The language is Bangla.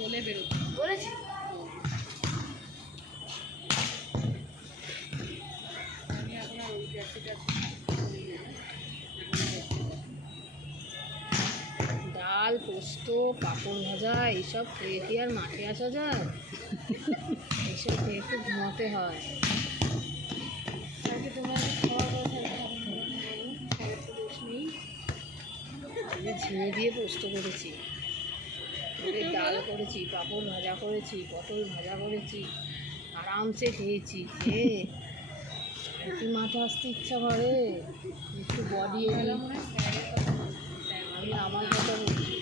বলে বেরোতে বলেছি আমি এখন আর ওই ট্যাক্সিটা ডাল পোস্ত পাঁপড় ভাজা এইসব খেয়ে কি আর মাঠে আসা যায়? এইসব খেয়ে একটু ঘুমাতে হয়। আজকে তোমার খাওয়া নেই, ঝিঙে দিয়ে পোস্ত করেছি, ডাল করেছি, পাঁপড় ভাজা করেছি, পটল ভাজা করেছি, আরামসে খেয়েছি। খেয়ে একটু মাঠে আসতে ইচ্ছা করে, একটু বডি আমি আমার কথা বলছি।